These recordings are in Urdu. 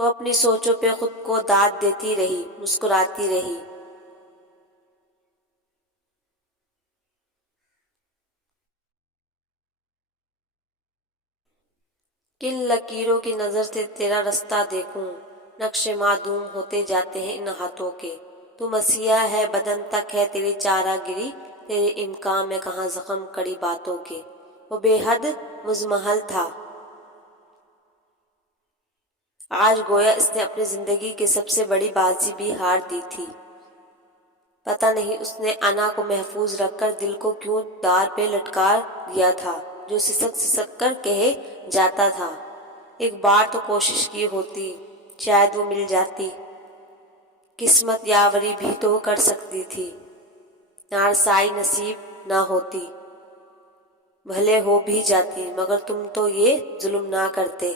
وہ اپنی سوچوں پہ خود کو داد دیتی رہی، مسکراتی رہی۔ کن لکیروں کی نظر سے تیرا رستہ دیکھوں، نقش معدوم ہوتے جاتے ہیں ان ہاتھوں کے۔ تو مسیحا ہے، بدن تک ہے تیری چارہ گری، تیرے امکان میں کہاں زخم کڑی باتوں کے۔ وہ بے حد مزمحل تھا۔ آج گویا اس نے اپنی زندگی کی سب سے بڑی بازی بھی ہار دی تھی۔ پتہ نہیں اس نے انا کو محفوظ رکھ کر دل کو کیوں دار پہ لٹکا دیا تھا، جو سسک سسک کر کہے جاتا تھا۔ ایک بار تو کوشش کی ہوتی، شاید وہ مل جاتی۔ قسمت یاوری بھی تو کر سکتی تھی، نارسائی نصیب نہ ہوتی، بھلے ہو بھی جاتی، مگر تم تو یہ ظلم نہ کرتے۔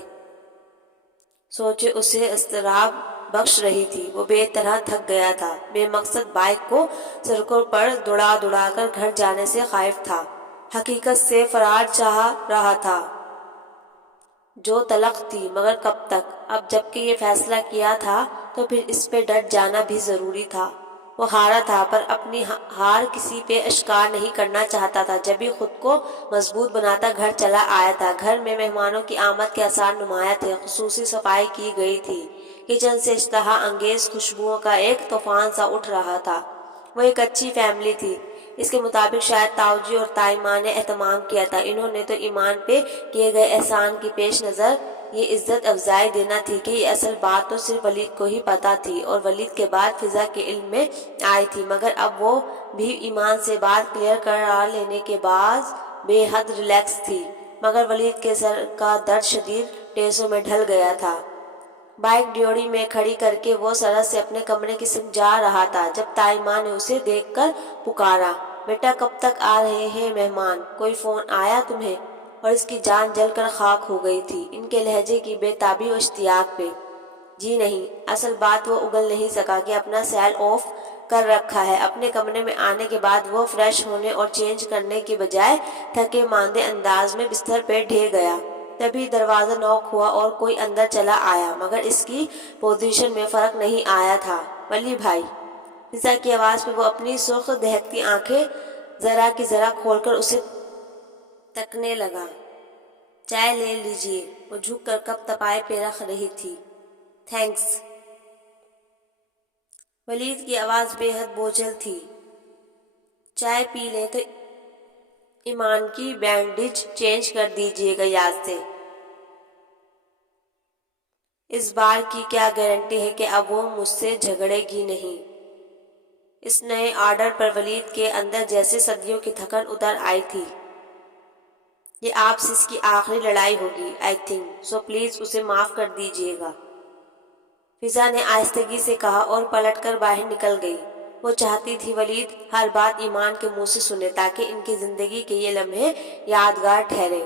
سوچے اسے اضطراب بخش رہی تھی۔ وہ بے طرح تھک گیا تھا، بے مقصد بائک کو سڑکوں پر دوڑا دوڑا کر گھر جانے سے خائف تھا، حقیقت سے فرار چاہ رہا تھا جو تلخ تھی، مگر کب تک؟ اب جب کہ یہ فیصلہ کیا تھا تو پھر اس پہ ڈٹ جانا بھی ضروری تھا۔ وہ ہارا تھا، پر اپنی ہار کسی پہ اشکار نہیں کرنا چاہتا تھا۔ جب بھی خود کو مضبوط بناتا گھر چلا آیا تھا۔ گھر میں مہمانوں کی آمد کے آثار نمایاں تھے، خصوصی صفائی کی گئی تھی۔ کچن سے اشتہا انگیز خوشبوؤں کا ایک طوفان سا اٹھ رہا تھا۔ وہ ایک اچھی فیملی تھی، اس کے مطابق شاید تاؤ جی اور تائی ماں نے اہتمام کیا تھا۔ انہوں نے تو ایمان پہ کیے گئے احسان کی پیش نظر یہ عزت افزائی دینا تھی کہ یہ اصل بات تو صرف ولید کو ہی پتہ تھی، اور ولید کے بعد فضا کے علم میں آئی تھی، مگر اب وہ بھی ایمان سے بات کلیئر کرا لینے کے بعد بے حد ریلیکس تھی۔ مگر ولید کے سر کا درد شدید ٹیسوں میں ڈھل گیا تھا۔ بائک ڈیوڑی میں کھڑی کر کے وہ سڑک سے اپنے کمرے کی سمت جا رہا تھا، جب تائی ماں نے اسے دیکھ کر پکارا، بیٹا کب تک آ رہے ہیں مہمان؟ کوئی فون آیا تمہیں؟ اور اس کی جان جل کر خاک ہو گئی تھی ان کے لہجے کی بے تابی و اشتیاق پہ۔ جی نہیں۔ اصل بات وہ اگل نہیں سکا کہ اپنا سیل آف کر رکھا ہے۔ اپنے کمرے میں آنے کے بعد وہ فریش ہونے اور چینج کرنے کے بجائے تھکے ماندے انداز میں بستر پہ ڈھے گیا۔ تبھی دروازہ نوک ہوا اور کوئی اندر چلا آیا، مگر اس کی پوزیشن میں فرق نہیں آیا تھا۔ ولی بھائی، فضا کی آواز پہ وہ اپنی سرخ دہکتی آنکھیں ذرا کی ذرا کھول کر اسے تکنے لگا۔ چائے لے لیجیے، وہ جھک کر کپ تپائے پہ رکھ رہی تھی۔ تھینکس۔ ولید کی آواز بے حد بوجھل تھی۔ چائے پی لیں تو ایمان کی بینڈیج چینج کر دیجیے گا یاد سے۔ اس بار کی کیا گارنٹی ہے کہ اب وہ مجھ سے جھگڑے گی نہیں؟ اس نئے آرڈر پر ولید کے اندر جیسے صدیوں کی تھکن اتر آئی تھی۔ یہ آپ سے اس کی آخری لڑائی ہوگی، آئی تھنک سو، پلیز اسے معاف کر دیجیے گا، فضا نے آہستگی سے کہا اور پلٹ کر باہر نکل گئی۔ وہ چاہتی تھی ولید ہر بات ایمان کے منہ سے سنے تاکہ ان کی زندگی کے یہ لمحے یادگار ٹھہرے،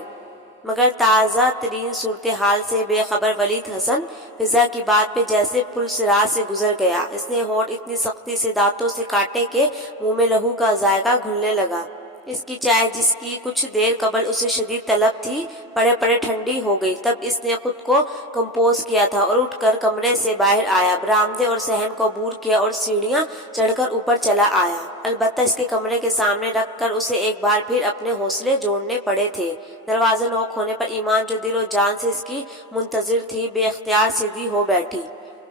مگر تازہ ترین صورتحال سے بے خبر ولید حسن فضا کی بات پہ جیسے پل صراط سے گزر گیا۔ اس نے ہونٹ اتنی سختی سے دانتوں سے کاٹے کہ منہ میں لہو کا ذائقہ گھلنے لگا۔ اس کی چائے جس کی کچھ دیر قبل اسے شدید طلب تھی، پڑے پڑے ٹھنڈی ہو گئی۔ تب اس نے خود کو کمپوز کیا تھا اور اٹھ کر کمرے سے باہر آیا، برآمدے اور صحن کو عبور کیا اور سیڑھیاں چڑھ کر اوپر چلا آیا۔ البتہ اس کے کمرے کے سامنے رکھ کر اسے ایک بار پھر اپنے حوصلے جوڑنے پڑے تھے۔ دروازہ نوک ہونے پر ایمان جو دل و جان سے اس کی منتظر تھی، بے اختیار سیدھی ہو بیٹھی۔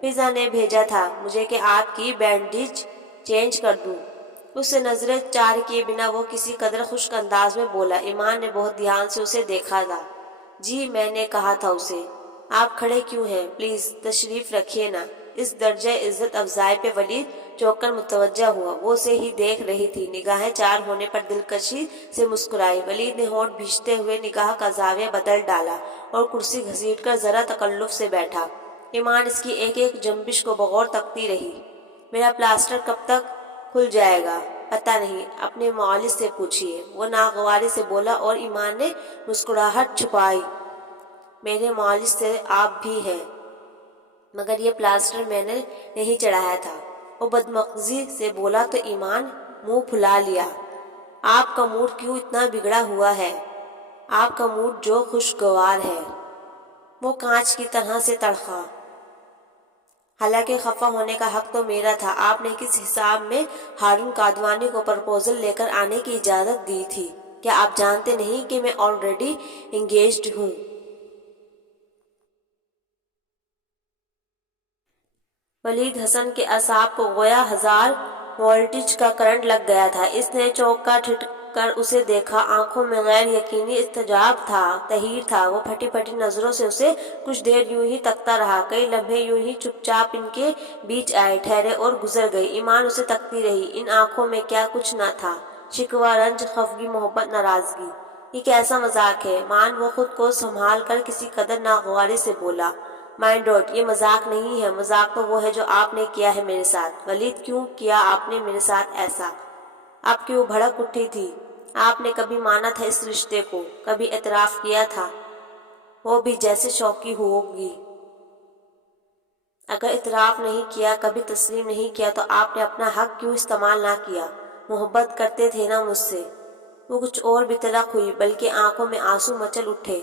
فضا نے بھیجا تھا مجھے کہ آپ کی بینڈیج چینج کر دوں۔ اس سے نظریں چار کیے بنا وہ کسی قدر خشک انداز میں بولا۔ ایمان نے بہت دھیان سے اسے دیکھا تھا۔ جی میں نے کہا تھا اسے۔ آپ کھڑے کیوں ہیں؟ پلیز تشریف رکھیے نا۔ اس درجہ عزت افزائی پہ ولید چونک کر متوجہ ہوا۔ وہ اسے ہی دیکھ رہی تھی، نگاہیں چار ہونے پر دلکشی سے مسکرائی۔ ولید نے ہونٹ بھینچتے ہوئے نگاہ کا زاویہ بدل ڈالا اور کرسی گھسیٹ کر ذرا تکلف سے بیٹھا۔ ایمان اس کی ایک ایک جنبش کو بغور تکتی رہی۔ میرا پلاسٹر کب تک کھل جائے گا؟ پتہ نہیں، اپنے معالج سے پوچھیے، وہ ناگواری سے بولا، اور ایمان نے مسکراہٹ چھپائی۔ میرے معالج سے آپ بھی ہیں، مگر یہ پلاسٹر میں نے نہیں چڑھایا تھا، وہ بدمغزی سے بولا تو ایمان منہ پھلا لیا۔ آپ کا موڈ کیوں اتنا بگڑا ہوا ہے؟ آپ کا موڈ جو خوشگوار ہے۔ وہ کانچ کی طرح سے تڑکا۔ حالانکہ خفا ہونے کا حق تو میرا تھا. آپ نے کس حساب میں ہارون کادوانی کو پرپوزل لے کر آنے کی اجازت دی تھی؟ کیا آپ جانتے نہیں کہ میں آلریڈی انگیجڈ ہوں؟ ولید حسن کے اعصاب کو گویا 1000 وولٹیج کا کرنٹ لگ گیا تھا. اس نے چونک کر ٹھٹ کر اسے دیکھا. آنکھوں میں غیر یقینی اضطراب تھا، تحیر تھا. وہ پھٹی پھٹی نظروں سے اسے کچھ دیر یوں ہی تکتا رہا. کئی لمحے یوں ہی چپ چاپ ان کے بیچ آئے، ٹھہرے اور گزر گئے. ایمان اسے تکتی رہی. ان آنکھوں میں کیا کچھ نہ تھا؟ شکوہ، رنج، خفگی، محبت، ناراضگی. یہ کیسا مذاق ہے؟ مان وہ خود کو سنبھال کر کسی قدر ناگواری سے بولا. مائی ڈاٹ، یہ مذاق نہیں ہے. مذاق تو وہ ہے جو آپ نے کیا ہے میرے ساتھ. ولید، کیوں کیا آپ نے میرے ساتھ ایسا؟ آپ کی وہ بھڑک اٹھی تھی. آپ نے کبھی مانا تھا اس رشتے کو؟ کبھی اعتراف کیا تھا؟ وہ بھی جیسے شوقی ہوگی. اگر اعتراف نہیں کیا، کبھی تسلیم نہیں کیا، تو آپ نے اپنا حق کیوں استعمال نہ کیا؟ محبت کرتے تھے نا مجھ سے؟ وہ کچھ اور بھی تلخ ہوئی، بلکہ آنکھوں میں آنسو مچل اٹھے.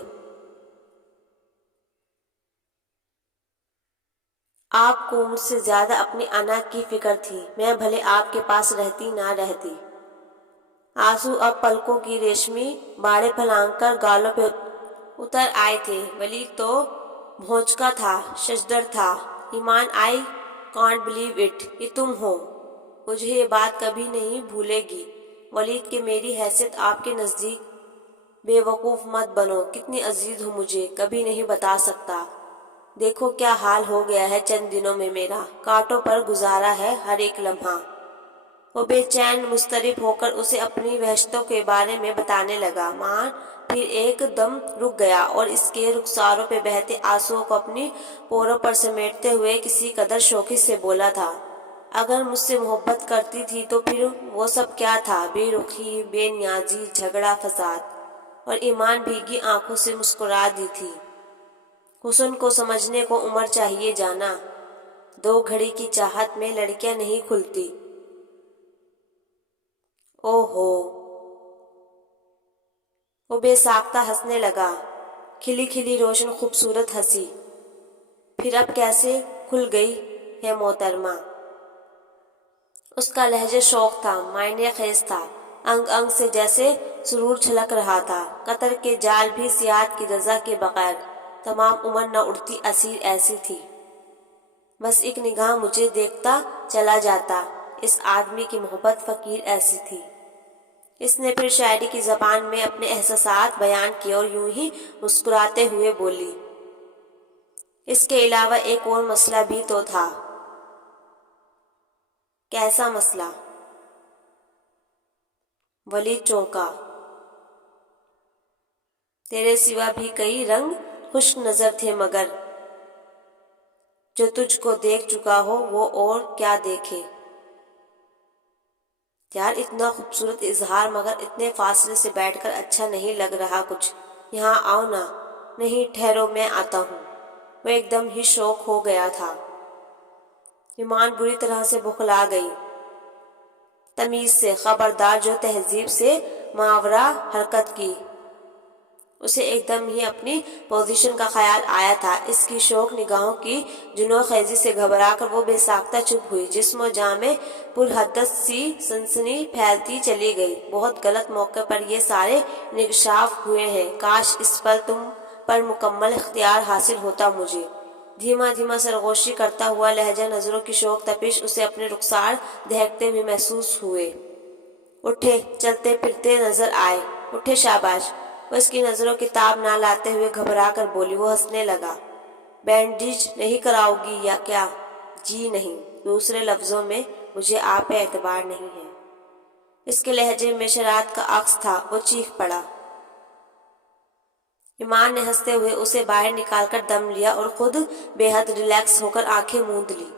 آپ کو مجھ سے زیادہ اپنی انا کی فکر تھی. میں بھلے آپ کے پاس رہتی نہ رہتی. آنسو اب پلکوں کی ریشمی باڑیں پھلانگ کر گالوں پہ اتر آئے تھے. ولید تو بھونچکا تھا، ششدر تھا. ایمان، آئی کانٹ بلیو اٹ، یہ تم ہو. مجھے یہ بات کبھی نہیں بھولے گی ولید کہ میری حیثیت آپ کے نزدیک بے وقوف مت بنو. کتنی عزیز ہو مجھے کبھی نہیں بتا سکتا. دیکھو کیا حال ہو گیا ہے چند دنوں میں میرا. کانٹوں پر گزارا ہے ہر ایک لمحہ. وہ بے چین مضطرب ہو کر اسے اپنی وحشتوں کے بارے میں بتانے لگا. مان پھر ایک دم رک گیا اور اس کے رخساروں پہ بہتے آنسوؤں کو اپنی پوروں پر سمیٹتے ہوئے کسی قدر شوخی سے بولا تھا. اگر مجھ سے محبت کرتی تھی تو پھر وہ سب کیا تھا؟ بے رخی، بے نیازی، جھگڑا، فساد. اور ایمان بھیگی آنکھوں سے مسکرا دی تھی. حسن کو سمجھنے کو عمر چاہیے جانا. 2 گھڑی کی چاہت میں لڑکیاں نہیں کھلتی. او ہو. وہ بے ساختہ ہنسنے لگا، کھلی کھلی روشن خوبصورت ہنسی. پھر اب کیسے کھل گئی ہے محترمہ؟ اس کا لہجہ شوق تھا، معنی خیز تھا. انگ انگ سے جیسے سرور چھلک رہا تھا. قطر کے جال بھی سیاحت کی رضا کے بغیر تمام عمر نہ اڑتی اسیر ایسی تھی. بس ایک نگاہ مجھے دیکھتا چلا جاتا. اس آدمی کی محبت فقیر ایسی تھی. اس نے پھر شاعری کی زبان میں اپنے احساسات بیان کیے اور یوں ہی مسکراتے ہوئے بولی. اس کے علاوہ ایک اور مسئلہ بھی تو تھا. کیسا مسئلہ؟ ولید چونکا. تیرے سوا بھی کئی رنگ خشک نظر تھے، مگر جو تجھ کو دیکھ چکا ہو وہ اور کیا دیکھے. یار اتنا خوبصورت اظہار مگر اتنے فاصلے سے بیٹھ کر اچھا نہیں لگ رہا کچھ. یہاں آؤ نا. نہیں ٹھہرو، میں آتا ہوں. وہ ایک دم ہی شوک ہو گیا تھا. ایمان بری طرح سے بخلا گئی. تمیز سے خبردار، جو تہذیب سے ماورا حرکت کی. اسے ایک دم ہی اپنی پوزیشن کا خیال آیا تھا. اس کی شوق نگاہوں کی جنون خیزی سے گھبرا کر وہ بے ساختہ چپ ہوئی. جسم و جاں میں پرحدت سی سنسنی پھیلتی چلی گئی. بہت غلط موقع پر یہ سارے انکشاف ہوئے ہیں. کاش اس پر تم پر مکمل اختیار حاصل ہوتا مجھے. دھیما دھیما سرگوشی کرتا ہوا لہجہ، نظروں کی شوق تپش اسے اپنے رخسار دہکتے ہوئے محسوس ہوئے. اٹھے، چلتے پھرتے نظر آئے. اٹھے، شاباش. وہ اس کی نظروں کی تاب نہ لاتے ہوئے گھبرا کر بولی. وہ ہنسنے لگا. بینڈیج نہیں کراؤ گی یا کیا؟ جی نہیں. دوسرے لفظوں میں مجھے آپ پہ اعتبار نہیں ہے. اس کے لہجے میں شرارت کا عکس تھا. وہ چیخ پڑا. ایمان نے ہنستے ہوئے اسے باہر نکال کر دم لیا اور خود بے حد ریلیکس ہو کر آنکھیں موند لی.